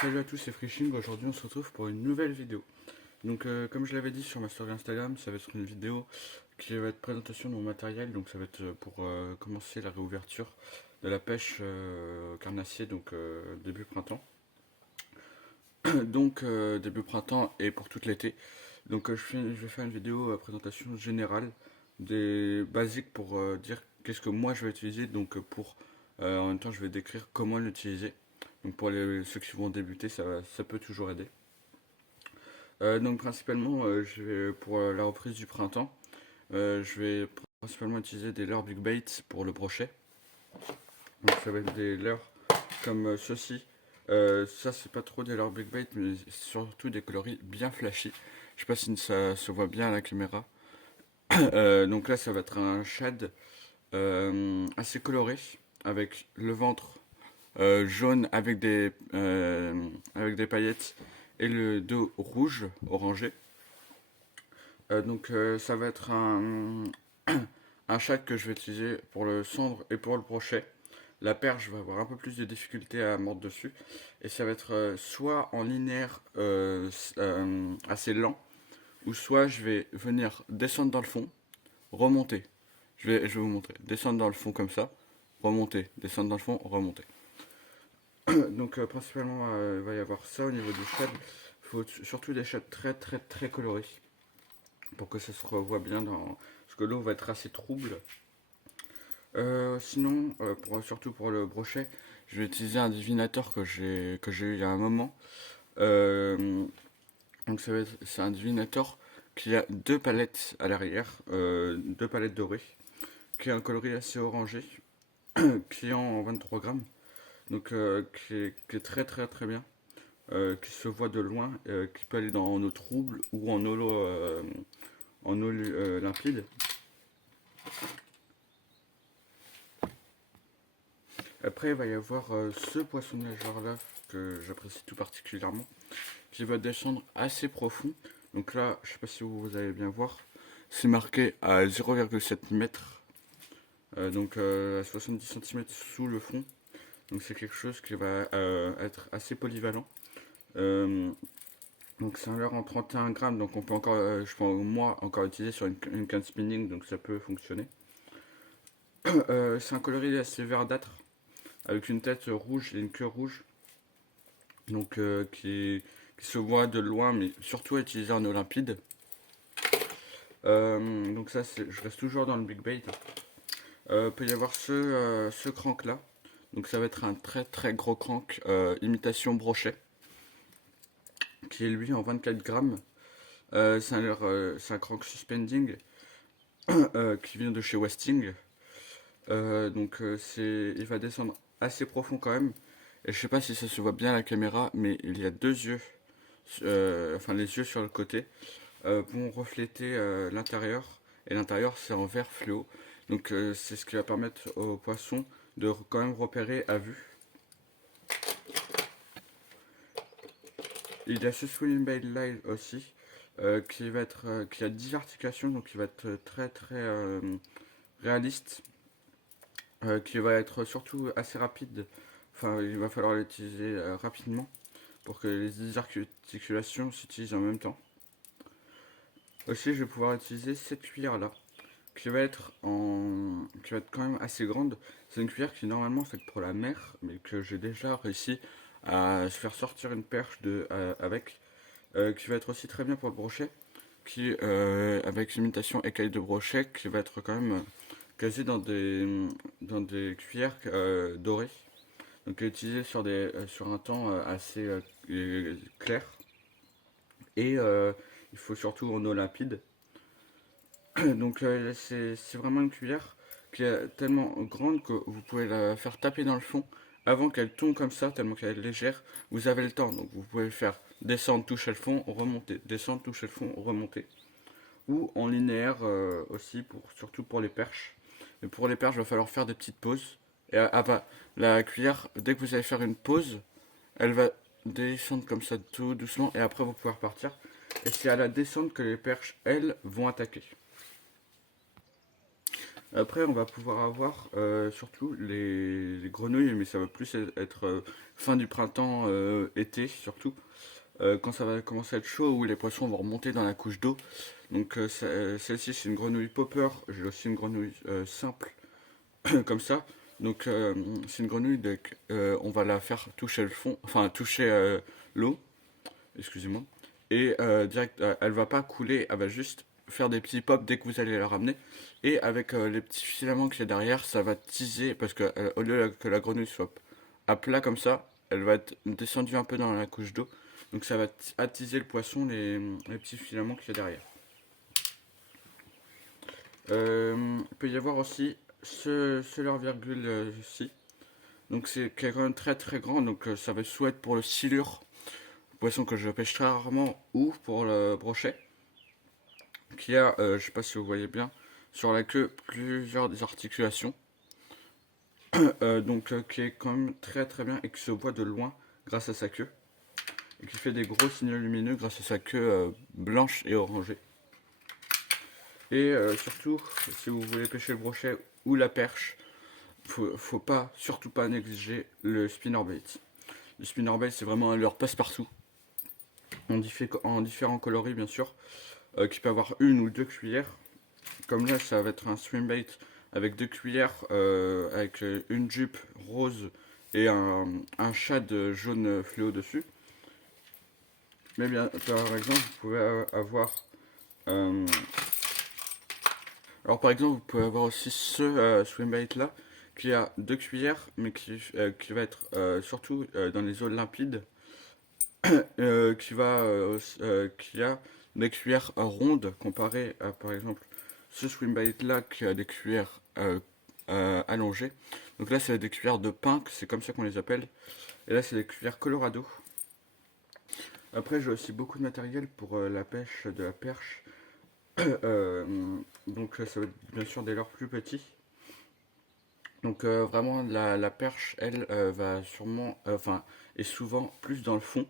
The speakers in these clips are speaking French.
Salut à tous, c'est Frisching. Aujourd'hui, on se retrouve pour une nouvelle vidéo. Donc, comme je l'avais dit sur ma story Instagram, ça va être une vidéo qui va être présentation de mon matériel. Donc, ça va être pour commencer la réouverture de la pêche carnassier, donc début printemps. Donc, début printemps et pour tout l'été. Donc, je vais faire une vidéo présentation générale des basiques pour dire qu'est-ce que moi je vais utiliser. Donc, en même temps, je vais décrire comment l'utiliser. Donc pour ceux qui vont débuter, ça peut toujours aider. Donc principalement, pour la reprise du printemps, je vais principalement utiliser des leurres Big Bait pour le brochet. Donc ça va être des leurres comme ceci. Ça c'est pas trop des leurres Big Bait, mais surtout des coloris bien flashy. Je sais pas si ça se voit bien à la caméra. Donc là ça va être un shad assez coloré, avec le ventre jaune avec des paillettes et le dos rouge orangé. Ça va être un chat que je vais utiliser pour le cendre et pour le brochet. La perche va avoir un peu plus de difficulté à mordre dessus. Et ça va être soit en linéaire assez lent, ou soit je vais venir descendre dans le fond, remonter. Je vais vous montrer. Descendre dans le fond comme ça, remonter. Descendre dans le fond, remonter. Donc principalement il va y avoir ça au niveau du shad. Il faut surtout des shads très très très colorés pour que ça se revoie bien dans... Parce que l'eau va être assez trouble. Sinon, surtout pour le brochet, je vais utiliser un divinateur que j'ai eu il y a un moment. Euh, donc c'est un divinateur qui a deux palettes à l'arrière, deux palettes dorées, qui a un coloris assez orangé, qui est en 23 grammes. Donc qui est très très très bien. Qui se voit de loin, qui peut aller en eau trouble ou en eau limpide. Après, il va y avoir ce poisson nageur là que j'apprécie tout particulièrement, qui va descendre assez profond. Donc là, je sais pas si vous allez bien voir, c'est marqué à 0,7 mètres, à 70 cm sous le fond. Donc c'est quelque chose qui va être assez polyvalent. Euh, Donc c'est un leurre en 31 grammes, donc on peut encore, je peux moi encore utiliser sur une canne spinning, donc ça peut fonctionner. C'est un coloris assez verdâtre, avec une tête rouge et une queue rouge, donc qui se voit de loin, mais surtout à utiliser en eau limpide. Donc ça, je reste toujours dans le big bait. Peut y avoir ce crank là, donc ça va être un très très gros crank imitation brochet, qui est lui en 24 grammes. C'est un crank suspending qui vient de chez Westing. Il va descendre assez profond quand même. Et je sais pas si ça se voit bien à la caméra, mais il y a deux yeux, enfin les yeux sur le côté, vont refléter l'intérieur. Et l'intérieur c'est en vert fluo. Donc c'est ce qui va permettre au poisson de quand même repérer à vue. Il y a ce Swimming Bait Live aussi, qui a 10 articulations, donc qui va être très très réaliste. Qui va être surtout assez rapide. Enfin, il va falloir l'utiliser rapidement pour que les 10 articulations s'utilisent en même temps. Aussi, je vais pouvoir utiliser cette cuillère là, qui va être quand même assez grande. C'est une cuillère qui est normalement faite pour la mer, mais que j'ai déjà réussi à se faire sortir une perche avec, qui va être aussi très bien pour le brochet, avec l'imitation écaille de brochet, qui va être quand même quasi dans des cuillères dorées, donc utilisées sur un temps assez clair. Et il faut surtout en eau limpide. C'est vraiment une cuillère qui est tellement grande que vous pouvez la faire taper dans le fond avant qu'elle tombe comme ça, tellement qu'elle est légère. Vous avez le temps, donc vous pouvez faire descendre, toucher le fond, remonter, descendre, toucher le fond, remonter. Ou en linéaire aussi, surtout pour les perches. Mais pour les perches, il va falloir faire des petites pauses. Et la cuillère, dès que vous allez faire une pause, elle va descendre comme ça tout doucement et après vous pouvez repartir. Et c'est à la descente que les perches, elles, vont attaquer. Après, on va pouvoir avoir surtout les grenouilles, mais ça va plus être fin du printemps, été surtout, quand ça va commencer à être chaud, où les poissons vont remonter dans la couche d'eau. Donc celle-ci, c'est une grenouille popper. J'ai aussi une grenouille simple, comme ça. Donc c'est une grenouille, on va la faire toucher le fond, enfin toucher l'eau, excusez-moi. Et direct, elle va pas couler, elle va juste faire des petits pops dès que vous allez la ramener. Et avec les petits filaments qu'il y a derrière, ça va teaser, parce que au lieu que la grenouille soit à plat comme ça, elle va être descendue un peu dans la couche d'eau. Donc ça va attiser le poisson, les petits filaments qu'il y a derrière. Il peut y avoir aussi ce leur virgule ci. Donc c'est quand même très très grand, donc ça va soit être pour le silure, poisson que je pêche très rarement, ou pour le brochet, qui a, je sais pas si vous voyez bien, sur la queue plusieurs des articulations, donc qui est quand même très très bien et qui se voit de loin grâce à sa queue, et qui fait des gros signaux lumineux grâce à sa queue blanche et orangée. Et surtout, si vous voulez pêcher le brochet ou la perche, faut pas, surtout pas négliger le spinnerbait. Le spinnerbait, c'est vraiment un leurre passe-partout, en différents coloris bien sûr, qui peut avoir une ou deux cuillères. Comme là, ça va être un swimbait avec deux cuillères, avec une jupe rose et un shad jaune fluo dessus. Mais bien, par exemple, vous pouvez avoir. euh, alors, par exemple, vous pouvez avoir aussi ce swimbait là, qui a deux cuillères, mais qui va être surtout dans les eaux limpides, qui a des cuillères rondes comparé à, par exemple, ce swimbait là qui a des cuillères allongées. Donc là, c'est des cuillères de pin, c'est comme ça qu'on les appelle. Et là, c'est des cuillères Colorado. Après, j'ai aussi beaucoup de matériel pour la pêche de la perche. Euh, donc, ça va être bien sûr des leurres plus petits. Donc, vraiment, la perche, elle, va sûrement, enfin, est souvent plus dans le fond.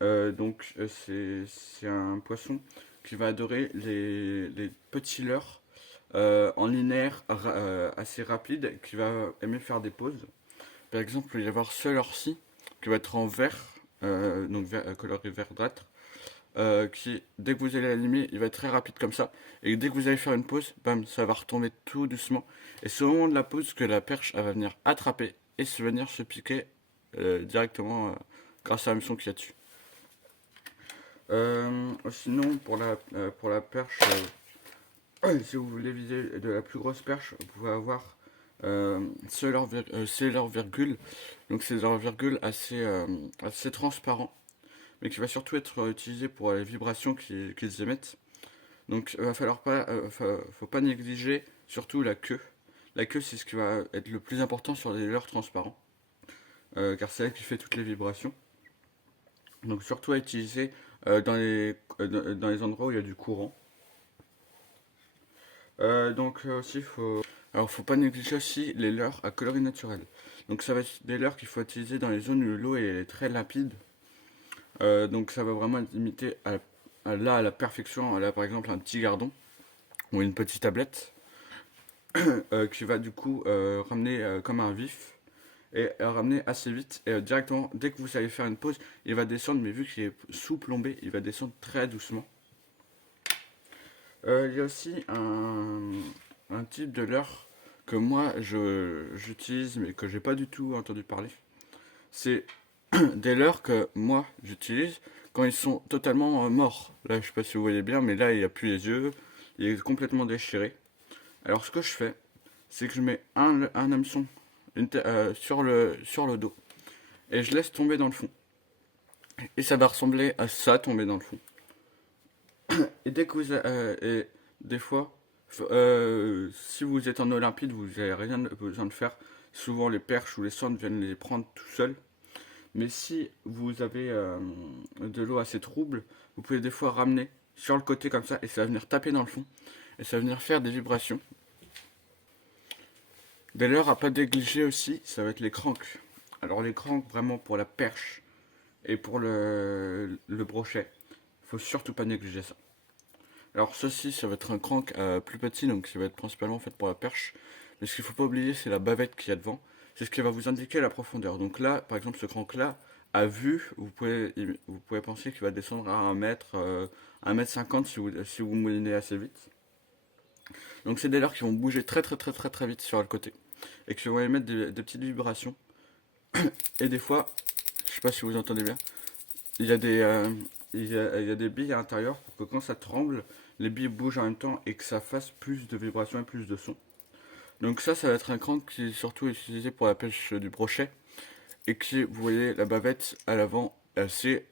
Donc, c'est un poisson qui va adorer les petits leurres en linéaire assez rapide, qui va aimer faire des pauses. Par exemple, il va y avoir ce leurre-ci qui va être en vert, donc coloré verdâtre, qui, dès que vous allez l'allumer, il va être très rapide comme ça. Et dès que vous allez faire une pause, bam, ça va retomber tout doucement. Et c'est au moment de la pause que la perche elle va venir attraper et venir se piquer directement grâce à la hameçon qu'il y a dessus. Sinon, pour la perche, si vous voulez viser de la plus grosse perche, vous pouvez avoir c'est leur virgule. Donc c'est leur virgule assez transparent, mais qui va surtout être utilisé pour les vibrations qu'ils émettent. Donc il va falloir pas, faut pas négliger surtout la queue. La queue, c'est ce qui va être le plus important sur les leurres transparents, car c'est elle qui fait toutes les vibrations. Donc surtout à utiliser dans les endroits où il y a du courant. Donc aussi, faut pas négliger aussi les leurres à coloris naturel. Donc ça va être des leurres qu'il faut utiliser dans les zones où l'eau est très limpide. Donc ça va vraiment être limité à la perfection. Là par exemple un petit gardon ou une petite tablette qui va du coup ramener comme un vif et ramener assez vite et directement dès que vous allez faire une pause il va descendre, mais vu qu'il est sous plombé il va descendre très doucement. Il y a aussi un type de leurre que moi j'utilise mais que j'ai pas du tout entendu parler. C'est des leurres que moi j'utilise quand ils sont totalement morts. Là je sais pas si vous voyez bien, mais là il a plus les yeux, il est complètement déchiré. Alors ce que je fais, c'est que je mets un hameçon sur le dos et je laisse tomber dans le fond. Et ça va ressembler à ça tomber dans le fond. Et dès que et des fois, si vous êtes en Olympide, vous n'avez rien besoin de faire. Souvent les perches ou les sondes viennent les prendre tout seuls. Mais si vous avez de l'eau assez trouble, vous pouvez des fois ramener sur le côté comme ça et ça va venir taper dans le fond. Et ça va venir faire des vibrations. D'ailleurs, à pas négliger aussi, ça va être les cranks. Alors les cranks, vraiment pour la perche et pour le brochet, faut surtout pas négliger ça. Alors ceci, ça va être un crank plus petit, donc ça va être principalement fait pour la perche. Mais ce qu'il faut pas oublier, c'est la bavette qu'il y a devant. C'est ce qui va vous indiquer la profondeur. Donc là, par exemple, ce crank-là, à vue, vous pouvez penser qu'il va descendre à 1 mètre 50 si vous moulinez assez vite. Donc c'est des leurres qui vont bouger très vite sur le côté. Et qui vont émettre des petites vibrations. Et des fois, je sais pas si vous entendez bien, il y a il y a des billes à l'intérieur pour que quand ça tremble, les billes bougent en même temps et que ça fasse plus de vibrations et plus de son. Donc ça va être un crank qui est surtout utilisé pour la pêche du brochet et qui, vous voyez, la bavette à l'avant, assez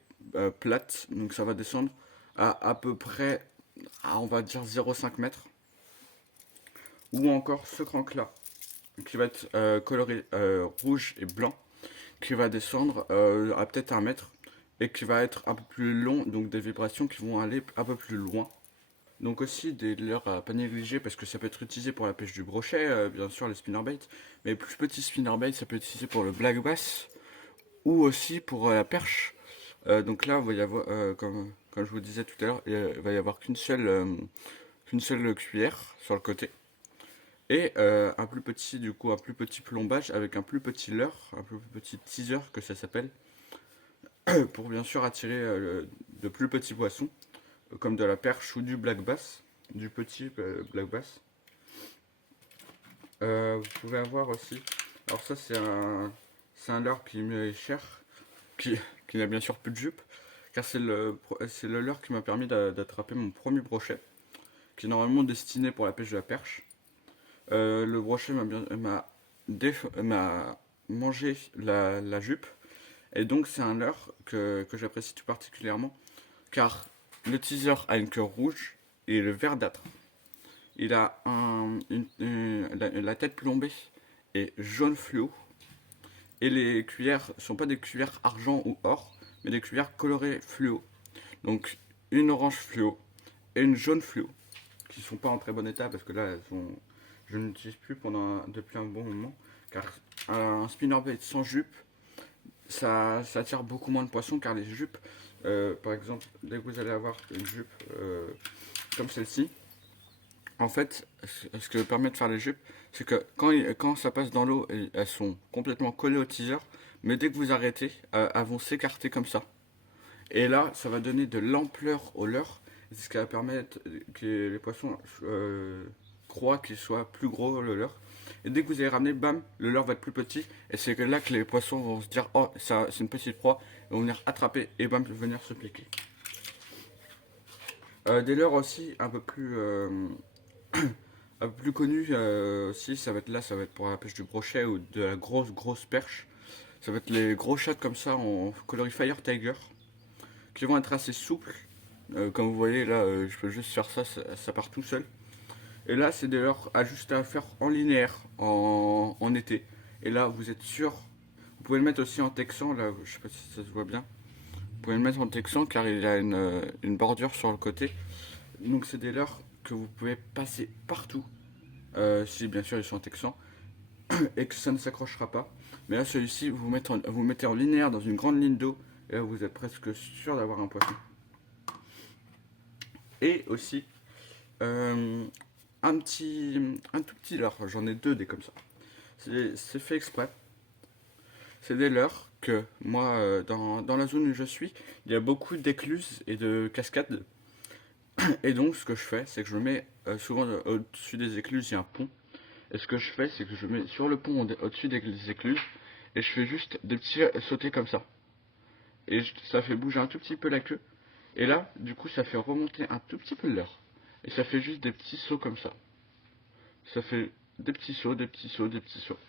plate, donc ça va descendre à peu près, on va dire 0,5 mètres. Ou encore ce crank là, qui va être coloré rouge et blanc, qui va descendre à peut-être 1 mètre et qui va être un peu plus long, donc des vibrations qui vont aller un peu plus loin. Donc aussi des leurres à pas négliger parce que ça peut être utilisé pour la pêche du brochet, bien sûr les spinnerbaits, mais plus petits spinnerbaits ça peut être utilisé pour le black bass ou aussi pour la perche. Donc là, il va y avoir, comme je vous disais tout à l'heure, il va y avoir qu'une seule cuillère sur le côté. Et un plus petit, du coup, un plus petit plombage avec un plus petit leurre, un plus petit teaser que ça s'appelle, pour bien sûr attirer de plus petits poissons, comme de la perche ou du black bass, du petit black bass. Vous pouvez avoir aussi, alors ça c'est un leurre qui m'est cher, qui, qui n'a bien sûr plus de jupe, car c'est le leurre qui m'a permis d'attraper mon premier brochet, qui est normalement destiné pour la pêche de la perche. Le brochet m'a mangé la jupe, et donc c'est un leurre que j'apprécie tout particulièrement, car le teaser a une queue rouge et le verdâtre. Il a la tête plombée et jaune fluo. Et les cuillères sont pas des cuillères argent ou or, mais des cuillères colorées fluo. Donc une orange fluo et une jaune fluo, qui sont pas en très bon état parce que là je n'utilise plus depuis un bon moment. Car un spinnerbait sans jupe, ça attire beaucoup moins de poissons car les jupes, par exemple, dès que vous allez avoir une jupe comme celle-ci, en fait, ce que permet de faire les jupes, c'est que quand ça passe dans l'eau, elles sont complètement collées au teaser, mais dès que vous arrêtez, elles vont s'écarter comme ça. Et là, ça va donner de l'ampleur au leurre, c'est ce qui va permettre que les poissons croient qu'il soit plus gros le leurre. Et dès que vous allez ramener, bam, le leurre va être plus petit, et c'est là que les poissons vont se dire, oh, ça, c'est une petite proie, ils vont venir attraper et bam, venir se piquer. Des leurres aussi un peu plus connu aussi, ça va être pour la pêche du brochet ou de la grosse perche. Ça va être les gros chats comme ça en coloris Fire Tiger, qui vont être assez souples. Comme vous voyez là, je peux juste faire ça part tout seul. Et là, c'est des leurres ajustés à faire en linéaire, en été. Et là, vous êtes sûr, vous pouvez le mettre aussi en texan, là, je sais pas si ça se voit bien. Vous pouvez le mettre en texan car il a une bordure sur le côté. Donc c'est des leurres que vous pouvez passer partout, si bien sûr ils sont en texan, et que ça ne s'accrochera pas. Mais là, celui-ci, vous mettez en linéaire dans une grande ligne d'eau, et là, vous êtes presque sûr d'avoir un poisson. Et aussi, euh, un tout petit leurre, j'en ai deux des comme ça. C'est fait exprès. C'est des leurres que moi, dans la zone où je suis, il y a beaucoup d'écluses et de cascades. Et donc, ce que je fais, c'est que je mets souvent au-dessus des écluses, il y a un pont. Et ce que je fais, c'est que je mets sur le pont au-dessus des écluses et je fais juste des petits sautés comme ça. Et ça fait bouger un tout petit peu la queue. Et là, du coup, ça fait remonter un tout petit peu l'heure. Et ça fait juste des petits sauts comme ça. Ça fait des petits sauts, des petits sauts, des petits sauts.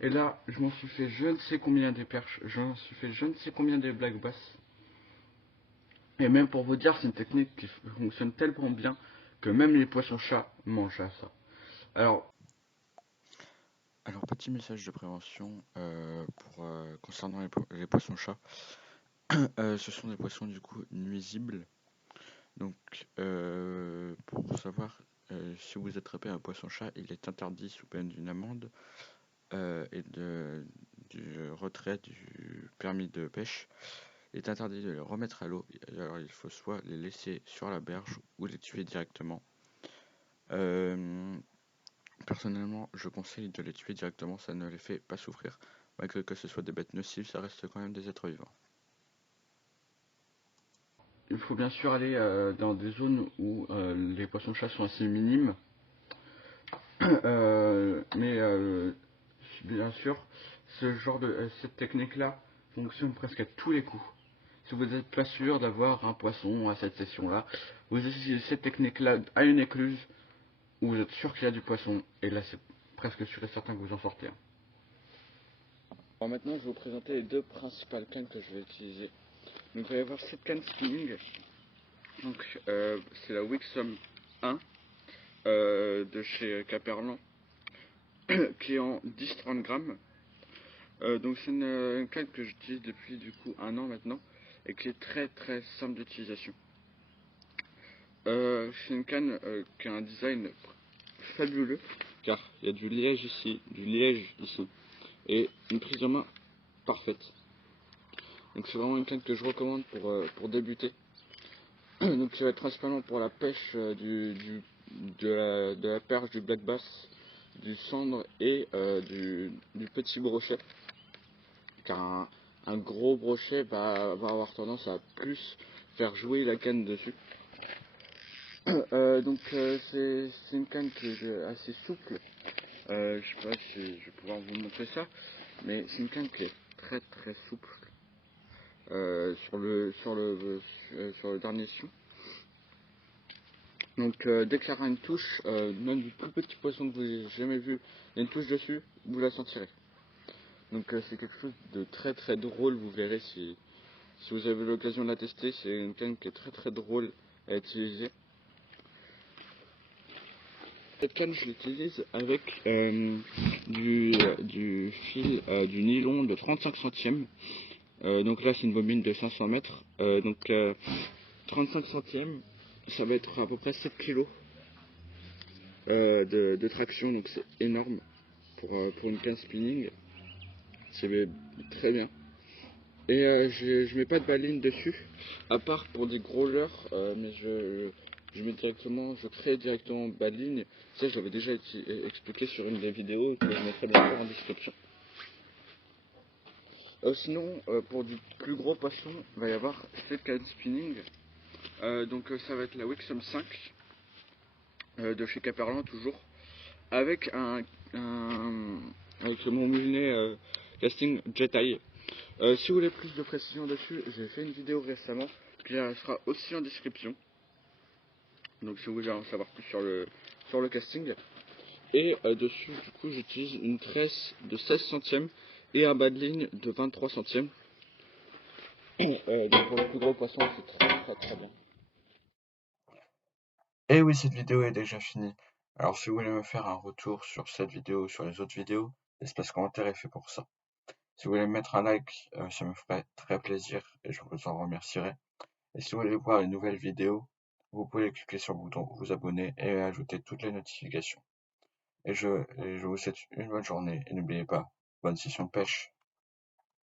Et là, je m'en suis fait je ne sais combien des perches, je m'en suis fait je ne sais combien des black bass. Et même pour vous dire, c'est une technique qui fonctionne tellement bien que même les poissons-chats mangent à ça. Alors, petit message de prévention concernant les poissons-chats. Ce sont des poissons du coup nuisibles. Donc, pour savoir si vous attrapez un poisson-chat, il est interdit sous peine d'une amende et du retrait du permis de pêche. il est interdit de les remettre à l'eau. Alors il faut soit les laisser sur la berge ou les tuer directement. Personnellement, je conseille de les tuer directement, ça ne les fait pas souffrir. Malgré que ce soit des bêtes nocives, ça reste quand même des êtres vivants. Il faut bien sûr aller dans des zones où les poissons-chats sont assez minimes. Mais bien sûr, cette technique-là fonctionne presque à tous les coups. Si vous n'êtes pas sûr d'avoir un poisson à cette session-là, vous utilisez cette technique-là à une écluse où vous êtes sûr qu'il y a du poisson, et là c'est presque sûr et certain que vous en sortez un. Alors maintenant, je vais vous présenter les deux principales cannes que je vais utiliser. Donc, il va y avoir cette canne spinning. Donc, c'est la Wixom 1 de chez Caperlan, qui est en 10-30 grammes. Donc, c'est une canne que j'utilise depuis du coup 1 an maintenant et qui est très très simple d'utilisation. C'est une canne qui a un design fabuleux car il y a du liège ici, et une prise en main parfaite. Donc c'est vraiment une canne que je recommande pour débuter. Donc ça va être principalement pour la pêche de la perche, du black bass, du cendre et du petit brochet. Car un gros brochet va avoir tendance à plus faire jouer la canne dessus. C'est une canne qui est assez souple. Je sais pas si je vais pouvoir vous montrer ça, mais c'est une canne qui est très très souple sur le dernier sion. Donc dès qu'il y aura une touche, même du plus petit poisson que vous n'avez jamais vu, il y a une touche dessus, vous la sentirez. Donc c'est quelque chose de très très drôle, vous verrez si vous avez l'occasion de la tester. C'est une canne qui est très très drôle à utiliser. Cette canne, je l'utilise avec du fil, du nylon de 35 centièmes. Donc là, c'est une bobine de 500 mètres. 35 centièmes, ça va être à peu près 7 kg de traction. Donc c'est énorme pour une canne spinning. C'est très bien. Et je mets pas de baline dessus, à part pour des gros leurres, mais je crée directement baline. Ça, je l'avais déjà expliqué sur une des vidéos que je mettrai bien sûr en description. Sinon, pour du plus gros poisson, il va y avoir cette canne spinning. Ça va être la Wixom 5 de chez Caperlan toujours, avec avec mon moulinet casting Jet Eye. Si vous voulez plus de précision dessus, j'ai fait une vidéo récemment qui sera aussi en description. Donc si vous voulez en savoir plus sur le casting. Et dessus, du coup, j'utilise une tresse de 16 centièmes et un bas de ligne de 23 centièmes. Donc pour le plus gros poisson, c'est très très très bien. Et oui, cette vidéo est déjà finie. Alors si vous voulez me faire un retour sur cette vidéo ou sur les autres vidéos, l'espace commentaire est fait pour ça. Si vous voulez mettre un like, ça me ferait très plaisir et je vous en remercierai. Et si vous voulez voir les nouvelles vidéos, vous pouvez cliquer sur le bouton vous abonner et ajouter toutes les notifications. Et je vous souhaite une bonne journée et n'oubliez pas, bonne session de pêche.